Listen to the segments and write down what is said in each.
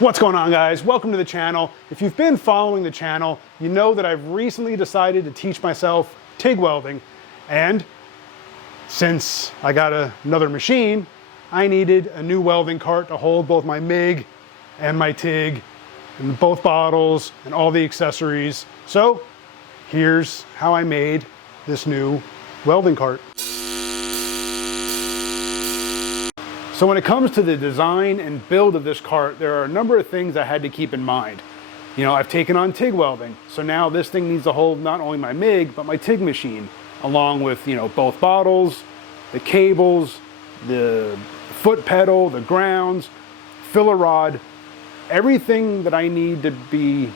What's going on, guys? Welcome to the channel. If you've been following the channel, you know that I've recently decided to teach myself TIG welding, and since I got another machine, I needed a new welding cart to hold both my MIG and my TIG and both bottles and all the accessories. So here's how I made this new welding cart. So when it comes to the design and build of this cart, there are a number of things I had to keep in mind. You know, I've taken on TIG welding, so now this thing needs to hold not only my MIG, but my TIG machine, along with, you know, both bottles, the cables, the foot pedal, the grounds, filler rod. Everything that I need to be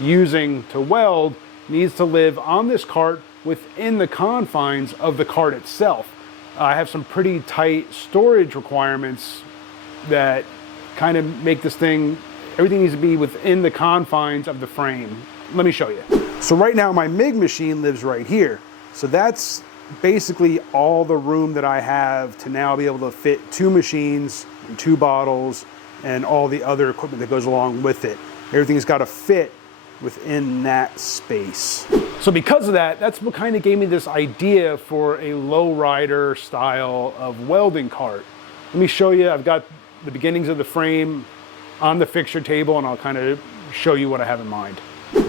using to weld needs to live on this cart within the confines of the cart itself. I have some pretty tight storage requirements that kind of make this thing, everything needs to be within the confines of the frame. Let me show you. So right now my MIG machine lives right here. So that's basically all the room that I have to now be able to fit two machines and two bottles and all the other equipment that goes along with it. Everything's got to fit within that space. So because of that, that's what kind of gave me this idea for a lowrider style of welding cart. Let me show you. I've got the beginnings of the frame on the fixture table, and I'll kind of show you what I have in mind.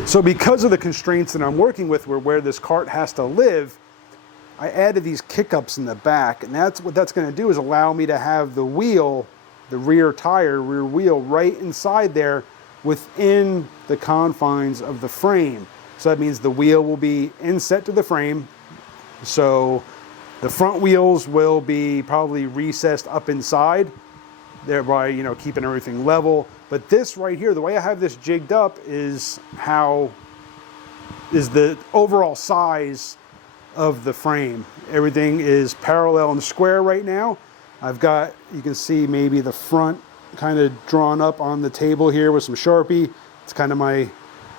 So because of the constraints that I'm working with where this cart has to live, I added these kick-ups in the back, and that's what that's going to do is allow me to have the wheel, the rear tire, rear wheel right inside there within the confines of the frame. So that means the wheel will be inset to the frame. So the front wheels will be probably recessed up inside, thereby, you know, keeping everything level. But this right here, the way I have this jigged up is the overall size of the frame. Everything is parallel and square right now. I've got, you can see maybe the front kind of drawn up on the table here with some Sharpie. It's kind of my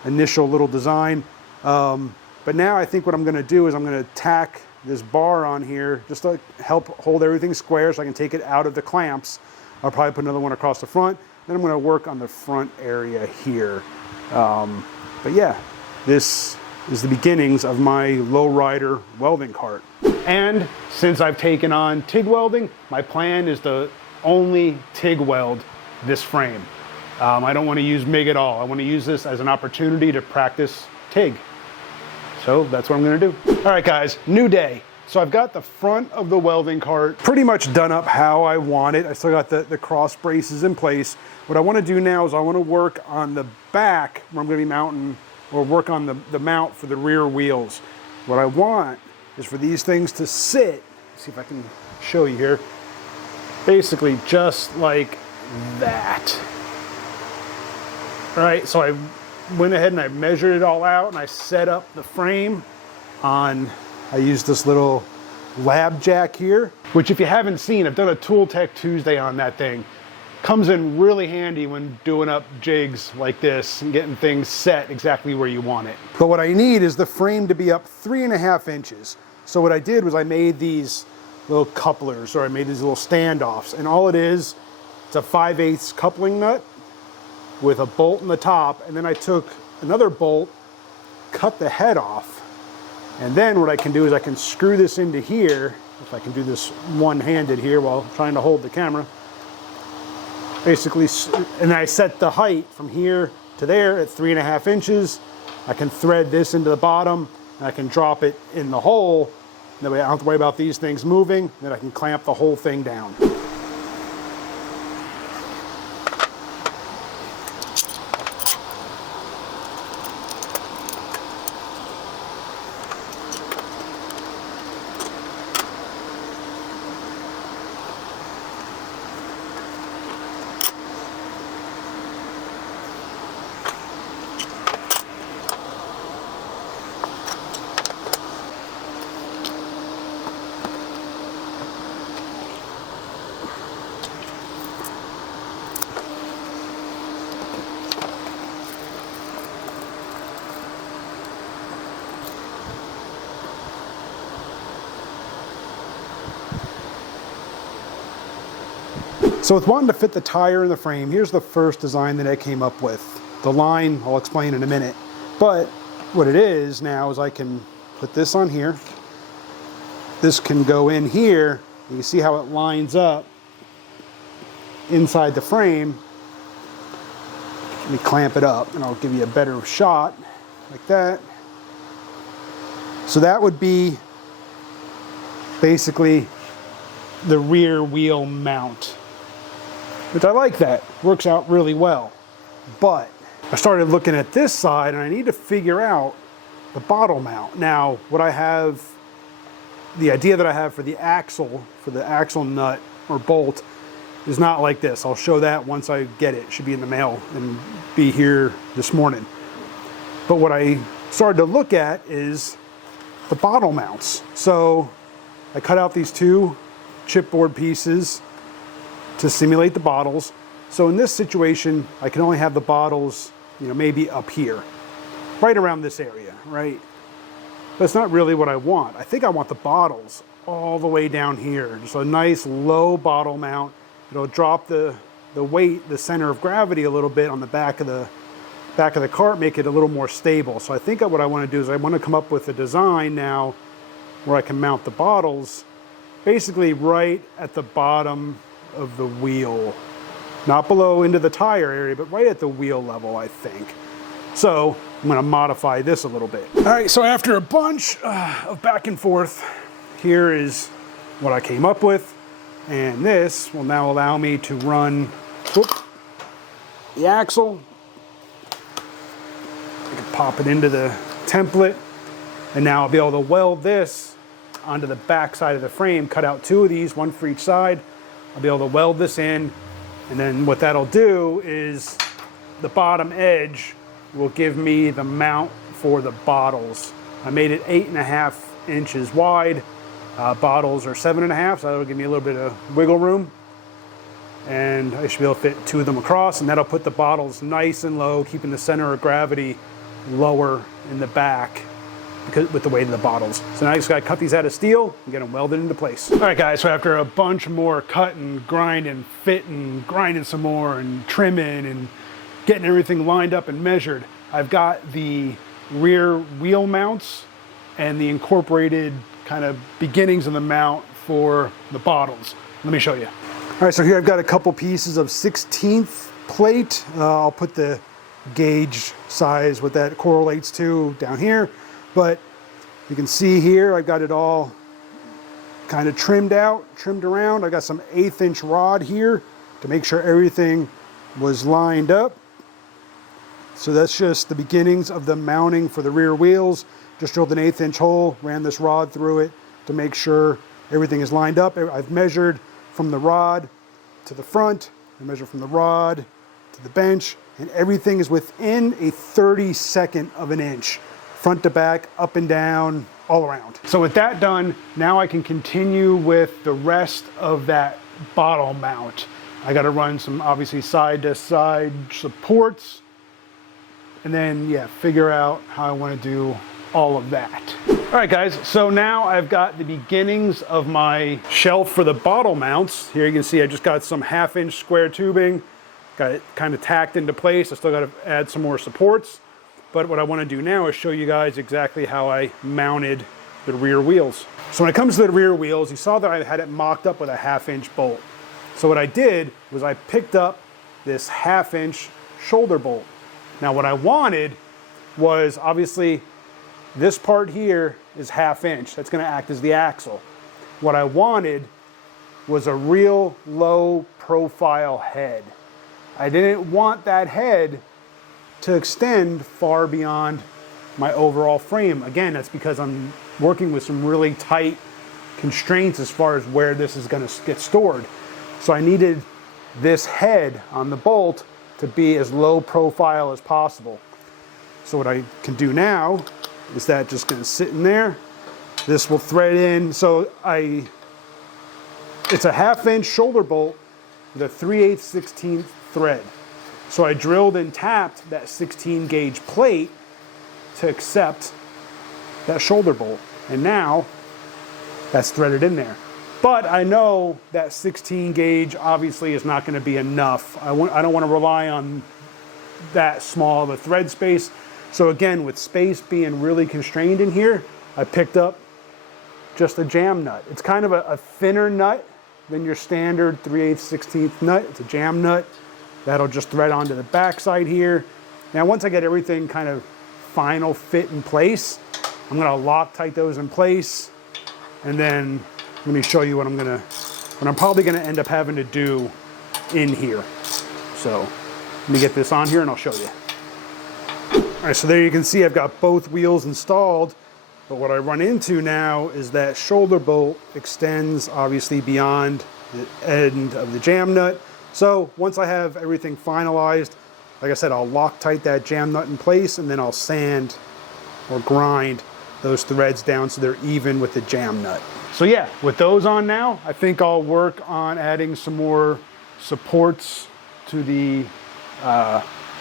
initial little design. But now I think what I'm going to do is I'm going to tack this bar on here just to help hold everything square so I can take it out of the clamps. I'll probably put another one across the front. Then I'm going to work on the front area here. But yeah, this is the beginnings of my lowrider welding cart. And since I've taken on TIG welding, my plan is to only TIG weld this frame. I don't want to use MIG at all. I want to use this as an opportunity to practice TIG. So that's what I'm going to do. All right, guys, new day. So I've got the front of the welding cart pretty much done up how I want it. I still got the cross braces in place. What I want to do now is I want to work on the back where I'm going to be mounting, or work on the mount for the rear wheels. What I want is for these things to sit, let's see if I can show you here, basically just like that. All right, so I went ahead and I measured it all out and I set up the frame on, I used this little lab jack here, which if you haven't seen, I've done a Tool Tech Tuesday on that thing. Comes in really handy when doing up jigs like this and getting things set exactly where you want it. But what I need is the frame to be up 3.5 inches. So what I did was I made these little couplers, or I made these little standoffs, and all it is, it's a 5/8 coupling nut with a bolt in the top, and then I took another bolt, cut the head off, and then what I can do is I can screw this into here, if I can do this one-handed here while trying to hold the camera, basically, and I set the height from here to there at 3.5 inches. I can thread this into the bottom, and I can drop it in the hole. That way I don't have to worry about these things moving, then I can clamp the whole thing down. So with wanting to fit the tire in the frame, here's the first design that I came up with. The line, I'll explain in a minute. But what it is now is I can put this on here. This can go in here. You can see how it lines up inside the frame. Let me clamp it up and I'll give you a better shot like that. So that would be basically the rear wheel mount, which I like that. Works out really well. But I started looking at this side and I need to figure out the bottle mount. Now, what I have, the idea that I have for the axle nut or bolt is not like this. I'll show that once I get it. It should be in the mail and be here this morning. But what I started to look at is the bottle mounts. So I cut out these two chipboard pieces to simulate the bottles. So in this situation, I can only have the bottles, maybe up here, right around this area, right? That's not really what I want. I think I want the bottles all the way down here. Just a nice low bottle mount. It'll drop the weight, the center of gravity a little bit on the back of the cart, make it a little more stable. So I think what I want to do is I want to come up with a design now where I can mount the bottles basically right at the bottom of the wheel. Not below into the tire area, but right at the wheel level, I think. So I'm going to modify this a little bit. All right, so after a bunch of back and forth, here is what I came up with. And this will now allow me to run the axle. I can pop it into the template. And now I'll be able to weld this onto the back side of the frame, cut out two of these, one for each side. I'll be able to weld this in. And then what that'll do is the bottom edge will give me the mount for the bottles. I made it 8.5 inches wide. Bottles are 7.5, so that'll give me a little bit of wiggle room. And I should be able to fit two of them across, and that'll put the bottles nice and low, keeping the center of gravity lower in the back with the weight of the bottles. So now I just gotta cut these out of steel and get them welded into place. All right guys, so after a bunch more cutting, grinding, fitting, grinding some more and trimming and getting everything lined up and measured, I've got the rear wheel mounts and the incorporated kind of beginnings of the mount for the bottles. Let me show you. All right, so here I've got a couple pieces of 16th plate. I'll put the gauge size, what that correlates to down here. But you can see here, I've got it all kind of trimmed around. I got some 1/8 inch rod here to make sure everything was lined up. So that's just the beginnings of the mounting for the rear wheels. Just drilled an 1/8 inch hole, ran this rod through it to make sure everything is lined up. I've measured from the rod to the front, I measured from the rod to the bench, and everything is within a 32nd of an inch. Front to back, up and down, all around. So with that done, now I can continue with the rest of that bottle mount. I gotta run some obviously side to side supports, and then figure out how I wanna do all of that. All right guys, so now I've got the beginnings of my shelf for the bottle mounts. Here you can see I just got some 1/2 inch square tubing, got it kind of tacked into place. I still gotta add some more supports. But what I want to do now is show you guys exactly how I mounted the rear wheels. So when it comes to the rear wheels, you saw that I had it mocked up with a 1/2 inch bolt. So what I did was I picked up this 1/2 inch shoulder bolt. Now what I wanted was obviously this part here is 1/2 inch. That's going to act as the axle. What I wanted was a real low profile head. I didn't want that head to extend far beyond my overall frame. Again, that's because I'm working with some really tight constraints as far as where this is going to get stored. So I needed this head on the bolt to be as low profile as possible. So what I can do now is that just going to sit in there. This will thread in. So it's a 1/2 inch shoulder bolt with a 3/8 16th thread. So I drilled and tapped that 16 gauge plate to accept that shoulder bolt. And now that's threaded in there. But I know that 16 gauge obviously is not going to be enough. I don't want to rely on that small of a thread space. So again, with space being really constrained in here, I picked up just a jam nut. It's kind of a thinner nut than your standard 3/8 16th nut. It's a jam nut. That'll just thread onto the backside here. Now once I get everything kind of final fit in place, I'm gonna Loctite those in place, and then let me show you what I'm probably gonna end up having to do in here. So let me get this on here and I'll show you. All right, so there you can see I've got both wheels installed, but what I run into now is that shoulder bolt extends obviously beyond the end of the jam nut. So once I have everything finalized, like I said, I'll Loctite that jam nut in place, and then I'll sand or grind those threads down so they're even with the jam nut. So yeah, with those on now, I think I'll work on adding some more supports to the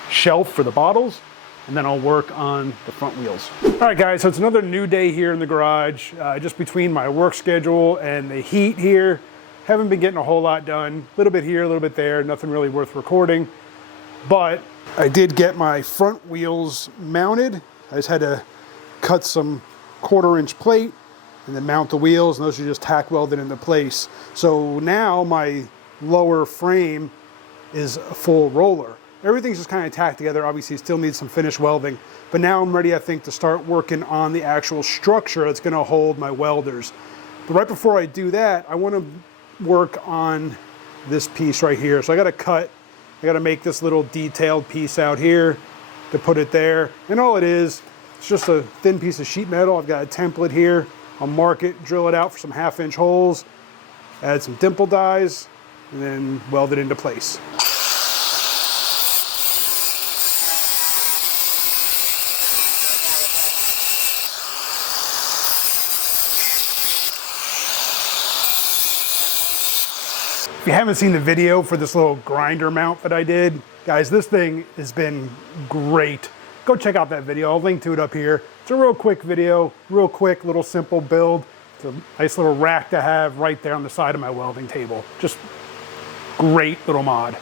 shelf for the bottles, and then I'll work on the front wheels. All right guys, so it's another new day here in the garage. Just between my work schedule and the heat here, haven't been getting a whole lot done. A little bit here, a little bit there, nothing really worth recording. But I did get my front wheels mounted. I just had to cut some 1/4-inch plate and then mount the wheels, and those are just tack welded into place. So now my lower frame is a full roller. Everything's just kind of tacked together. Obviously still needs some finish welding, but now I'm ready, I think, to start working on the actual structure that's gonna hold my welders. But right before I do that, I wanna work on this piece right here. So I gotta make this little detailed piece out here to put it there. And all it is, it's just a thin piece of sheet metal. I've got a template here. I'll mark it, drill it out for some 1/2-inch holes, add some dimple dies, and then weld it into place. If you haven't seen the video for this little grinder mount that I did, guys, this thing has been great. Go check out that video. I'll link to it up here. It's a real quick video, real quick, little simple build. It's a nice little rack to have right there on the side of my welding table. Just great little mod.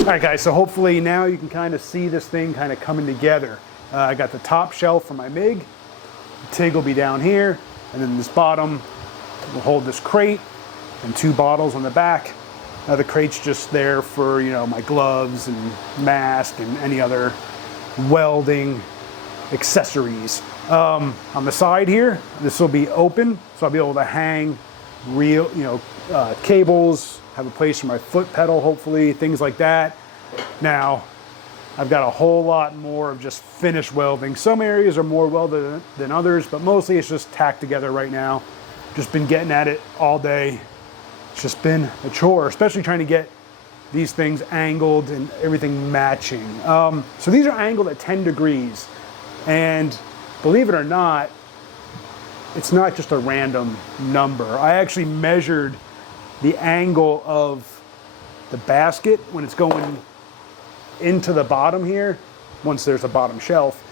All right guys, so hopefully now you can kind of see this thing kind of coming together. I got the top shelf for my MIG, the TIG will be down here, and then this bottom will hold this crate and 2 bottles on the back. Now the crate's just there for, you know, my gloves and mask and any other welding accessories. On the side here, this will be open, so I'll be able to hang real, cables, have a place for my foot pedal, hopefully, things like that. Now, I've got a whole lot more of just finish welding. Some areas are more welded than others, but mostly it's just tacked together right now. Just been getting at it all day. It's just been a chore, especially trying to get these things angled and everything matching. So these are angled at 10 degrees. And believe it or not, it's not just a random number. I actually measured the angle of the basket when it's going into the bottom here, once there's a bottom shelf.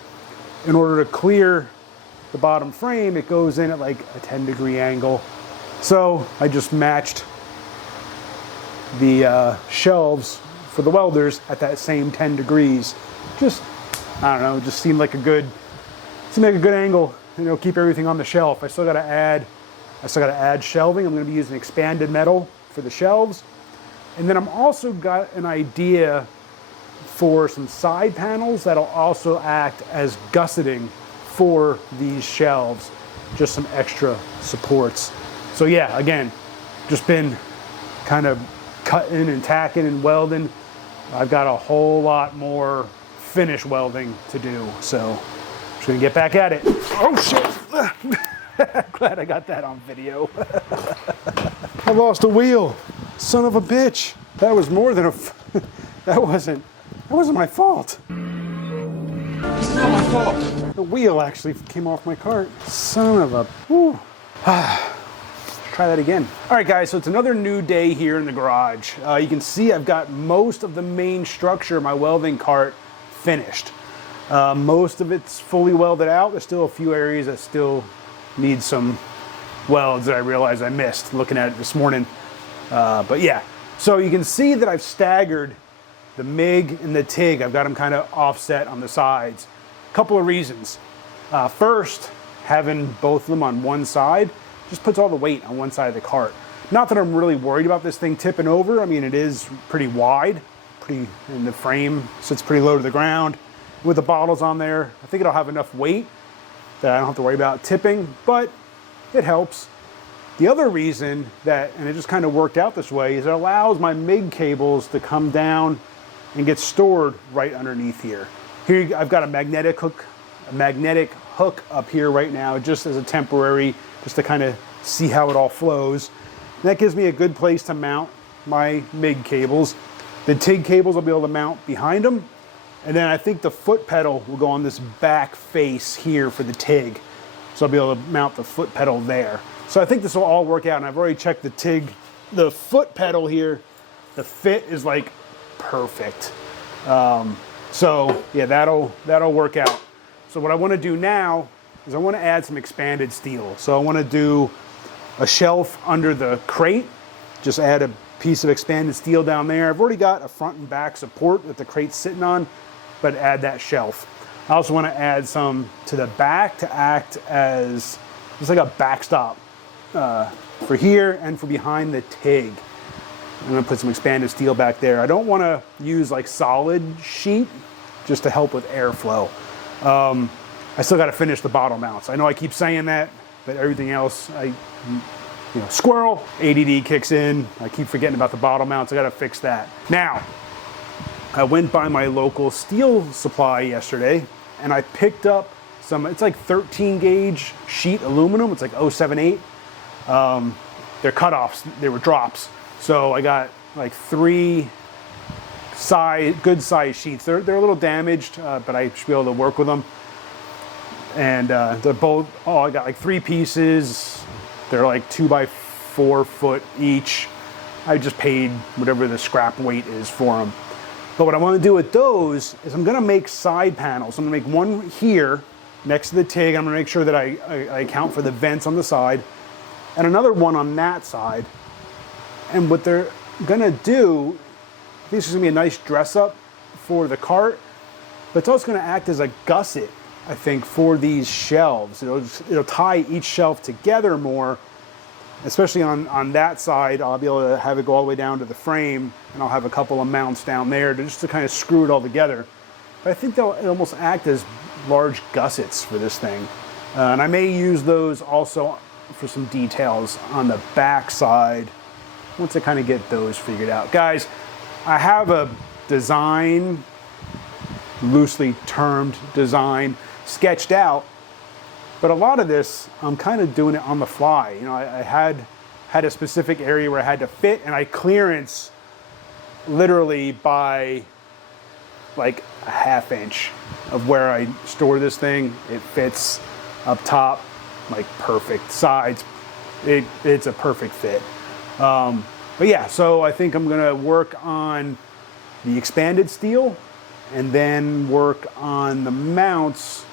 In order to clear the bottom frame, it goes in at like a 10-degree angle. So I just matched the shelves for the welders at that same 10 degrees. Just, I don't know, it just seemed like a good to make a good angle, you know, keep everything on the shelf. I still got to add shelving. I'm going to be using expanded metal for the shelves. And then I'm also got an idea for some side panels that'll also act as gusseting for these shelves, just some extra supports. So yeah, again, just been kind of cutting and tacking and welding. I've got a whole lot more finish welding to do, so I'm just gonna get back at it. Oh shit! Glad I got that on video. I lost a wheel. Son of a bitch. That was more than a, that wasn't my fault. It's not my fault. The wheel actually came off my cart. Son of a, whew. Try that again. All right guys, so it's another new day here in the garage. You can see I've got most of the main structure of my welding cart finished. Most of it's fully welded out. There's still a few areas that still need some welds that I realized I missed looking at it this morning. But yeah, so you can see that I've staggered the MIG and the TIG. I've got them kind of offset on the sides. A couple of reasons. First, having both of them on one side just puts all the weight on one side of the cart. Not that I'm really worried about this thing tipping over. I mean, it is pretty wide, and the frame sits pretty low to the ground. With the bottles on there, I think it'll have enough weight that I don't have to worry about tipping, but it helps. The other reason that, and it just kind of worked out this way, is it allows my MIG cables to come down and get stored right underneath here. Here I've got a magnetic hook up here right now, just as a temporary, just to kind of see how it all flows. And that gives me a good place to mount my MIG cables. The TIG cables I'll be able to mount behind them. And then I think the foot pedal will go on this back face here for the TIG. So I'll be able to mount the foot pedal there. So I think this will all work out, and I've already checked the TIG. The foot pedal here, the fit is like perfect. So yeah, that'll work out. So what I want to do now is I want to add some expanded steel. So I want to do a shelf under the crate, just add a piece of expanded steel down there. I've already got a front and back support that the crate's sitting on, but add that shelf. I also want to add some to the back to act as just like a backstop for here and for behind the TIG. I'm going to put some expanded steel back there. I don't want to use like solid sheet just to help with airflow. I still got to finish the bottle mounts. I know I keep saying that, but everything else, squirrel, ADD kicks in. I keep forgetting about the bottle mounts. I got to fix that. Now, I went by my local steel supply yesterday and I picked up some, it's like 13 gauge sheet aluminum. It's like 078. They're cutoffs, they were drops. So I got like 3 good size sheets. They're a little damaged, but I should be able to work with them. And they're both, I got like 3 pieces. They're like 2 by 4 foot each. I just paid whatever the scrap weight is for them. But what I want to do with those is I'm going to make side panels. I'm going to make one here next to the TIG. I'm going to make sure that I account for the vents on the side, and another one on that side. And what they're going to do, this is going to be a nice dress up for the cart, but it's also going to act as a gusset, I think, for these shelves. It'll tie each shelf together more, especially on that side. I'll be able to have it go all the way down to the frame, and I'll have a couple of mounts down there just to kind of screw it all together. But I think they'll almost act as large gussets for this thing. And I may use those also for some details on the back side once I kind of get those figured out. Guys, I have a design, loosely termed design, sketched out, but a lot of this I'm kind of doing it on the fly. I had a specific area where I had to fit, and I clearance literally by like a ½ inch of where I store this thing. It fits up top like perfect. Sides, it's a perfect fit. But yeah, so I think I'm gonna work on the expanded steel and then work on the mounts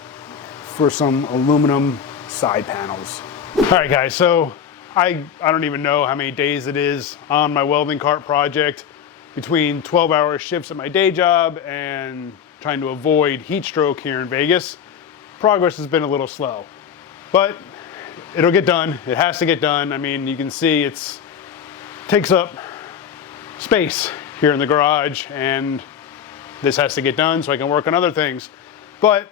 for some aluminum side panels. All right guys, so I don't even know how many days it is on my welding cart project, between 12-hour shifts at my day job and trying to avoid heat stroke here in Vegas. progress has been a little slow, but it'll get done. It has to get done. I mean, you can see it takes up space here in the garage, and this has to get done so I can work on other things. But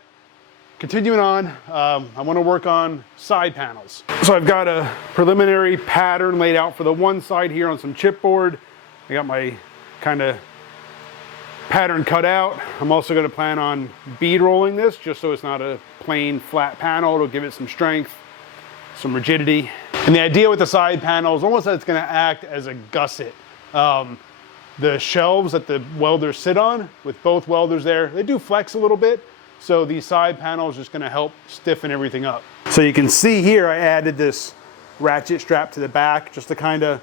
continuing on, I want to work on side panels. So I've got a preliminary pattern laid out for the one side here on some chipboard. I got my kind of pattern cut out. I'm also going to plan on bead rolling this just so it's not a plain flat panel. It'll give it some strength, some rigidity. And the idea with the side panel is almost that it's going to act as a gusset. The shelves that the welders sit on, with both welders there, they do flex a little bit. So these side panels are just going to help stiffen everything up. So you can see here I added this ratchet strap to the back just to kind of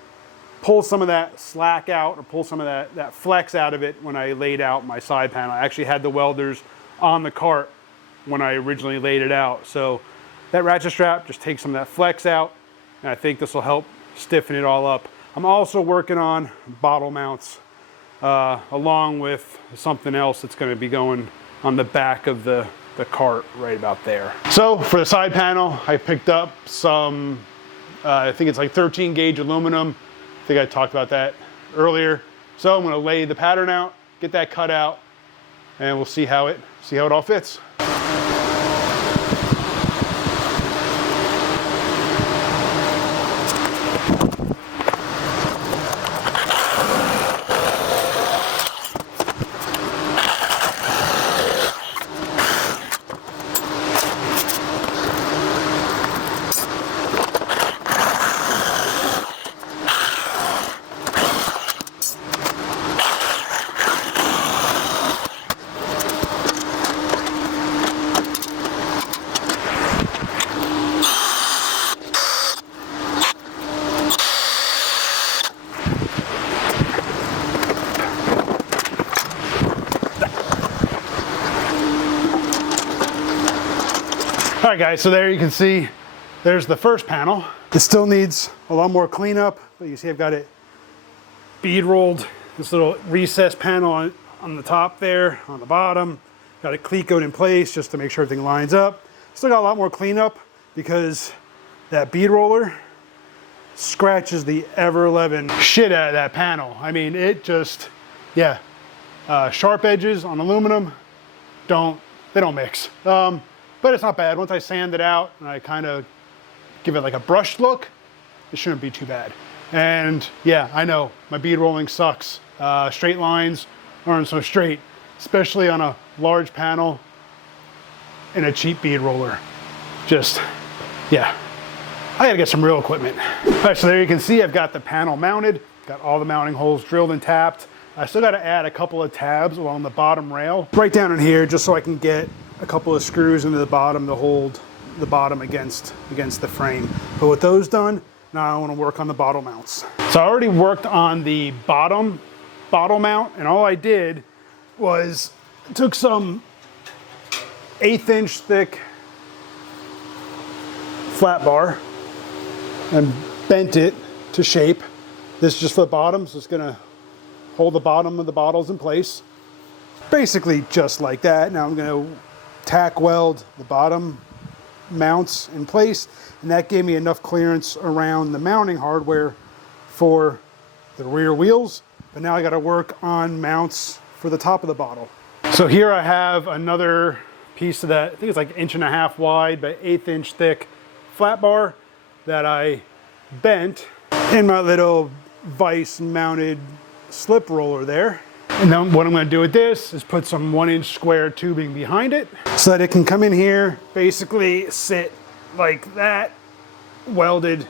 pull some of that slack out, or pull some of that flex out of it when I laid out my side panel. I actually had the welders on the cart when I originally laid it out. So that ratchet strap just takes some of that flex out, and I think this will help stiffen it all up. I'm also working on bottle mounts along with something else that's going to be going on the back of the cart right about there. So for the side panel, I picked up some, I think it's like 13 gauge aluminum. I think I talked about that earlier. So I'm going to lay the pattern out, get that cut out, and we'll see how it all fits. All right guys, so there you can see there's the first panel. It still needs a lot more cleanup, but you see I've got it bead rolled, this little recessed panel on the top there, on the bottom. Got it clecoed in place just to make sure everything lines up. Still got a lot more cleanup because that bead roller scratches the ever-loving shit out of that panel. I mean, it just, yeah. Sharp edges on aluminum, they don't mix. But it's not bad. Once I sand it out and I kind of give it like a brushed look, it shouldn't be too bad. And yeah, I know my bead rolling sucks. Straight lines aren't so straight, especially on a large panel and a cheap bead roller. Just, yeah, I gotta get some real equipment. All right, so there you can see I've got the panel mounted, got all the mounting holes drilled and tapped. I still gotta add a couple of tabs along the bottom rail, right down in here, just so I can get a couple of screws into the bottom to hold the bottom against the frame. But with those done, now I want to work on the bottle mounts. So I already worked on the bottom bottle mount, and all I did was took some 1/8 inch thick flat bar and bent it to shape. This is just for the bottom, so it's gonna hold the bottom of the bottles in place. Basically just like that. Now I'm gonna tack weld the bottom mounts in place, and that gave me enough clearance around the mounting hardware for the rear wheels. But now I got to work on mounts for the top of the bottle. So here I have another piece of that, I think it's like 1.5 inch wide by 1/8 inch thick flat bar that I bent in my little vise mounted slip roller there. And then what I'm going to do with this is put some 1 inch square tubing behind it so that it can come in here, basically sit like that, welded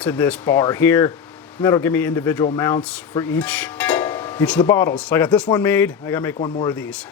to this bar here. And that'll give me individual mounts for each of the bottles. So I got this one made, I got to make one more of these.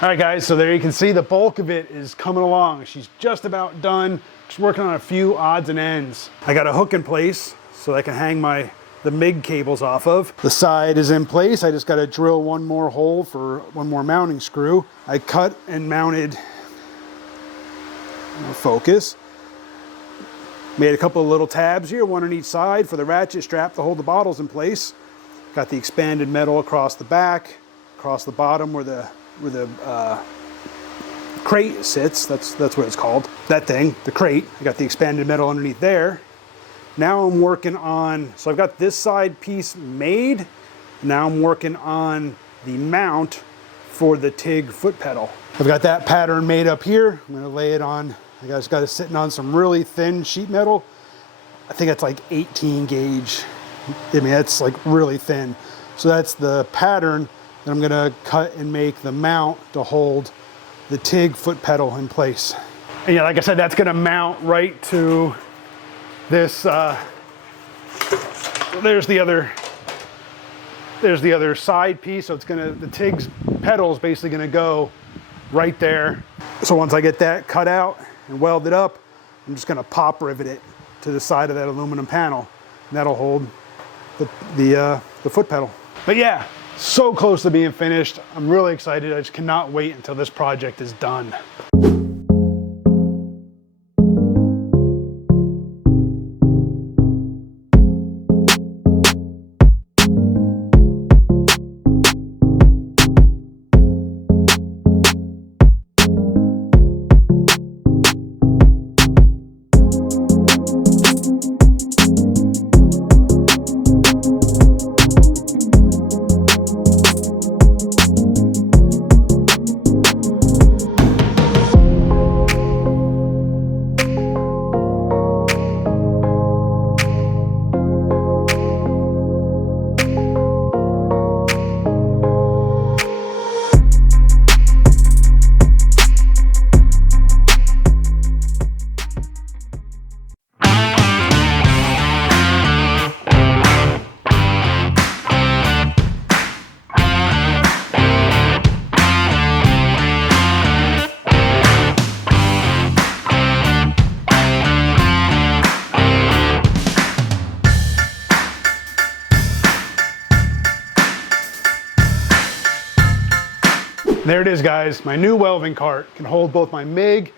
All right guys, so there you can see the bulk of it is coming along. She's just about done. Just working on a few odds and ends. I got a hook in place so I can hang the MIG cables off of. The side is in place. I just got to drill one more hole for one more mounting screw. I cut and mounted, focus. Made a couple of little tabs here, one on each side for the ratchet strap to hold the bottles in place. Got the expanded metal across the back, across the bottom where the crate sits. That's what it's called. That thing, the crate. I got the expanded metal underneath there. Now I'm working on, so I've got this side piece made. Now I'm working on the mount for the TIG foot pedal. I've got that pattern made up here. I'm gonna lay it on, I just got it sitting on some really thin sheet metal. I think it's like 18 gauge. I mean, that's like really thin. So that's the pattern that I'm gonna cut and make the mount to hold the TIG foot pedal in place. And yeah, like I said, that's gonna mount right to this, there's the other side piece. So it's the TIG's pedal is basically gonna go right there. So once I get that cut out and welded up, I'm just gonna pop rivet it to the side of that aluminum panel. And that'll hold the foot pedal. But yeah, so close to being finished. I'm really excited. I just cannot wait until this project is done. There it is, guys. My new welding cart can hold both my MIG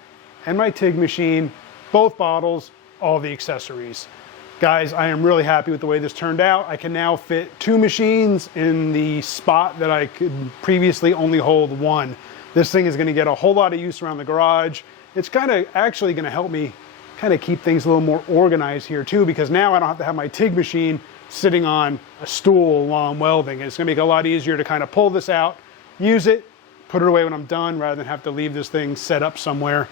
and my TIG machine, both bottles, all the accessories. Guys, I am really happy with the way this turned out. I can now fit 2 machines in the spot that I could previously only hold 1. This thing is going to get a whole lot of use around the garage. It's actually going to help me keep things a little more organized here too, because now I don't have to have my TIG machine sitting on a stool while I'm welding. It's going to make it a lot easier to pull this out, use it, put it away when I'm done, rather than have to leave this thing set up somewhere.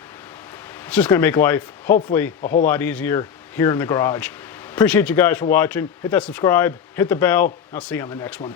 It's just gonna make life, hopefully, a whole lot easier here in the garage. Appreciate you guys for watching. Hit that subscribe, hit the bell. I'll see you on the next one.